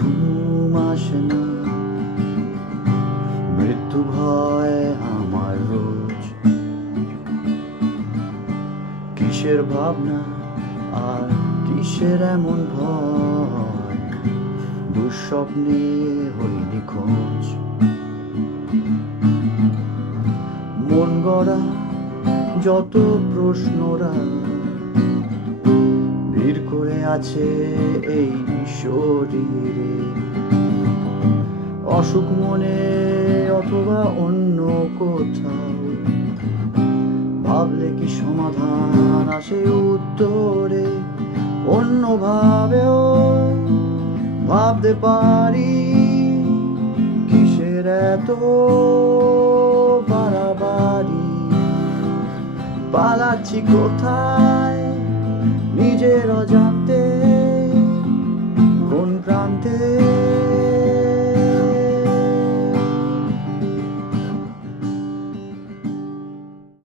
ঘুম আসে না, মৃত্যু ভয় আমার রোজ। কিসের ভাবনা আর কিসের এমন ভয়, দুঃস্বপ্নে হইনি খোঁজ। মন গড়া যত প্রশ্নরা ভিড় করে আছে এই শরীরে, অসুখ মনে অথবা অন্য কোথাও, ভাবলে কি সমাধান আসে উত্তরে? অন্যভাবেও ভাবতে পারি, কিসের এত বাড়াবাড়ি? পালাচ্ছি কোথায় নিজের অজান্তে?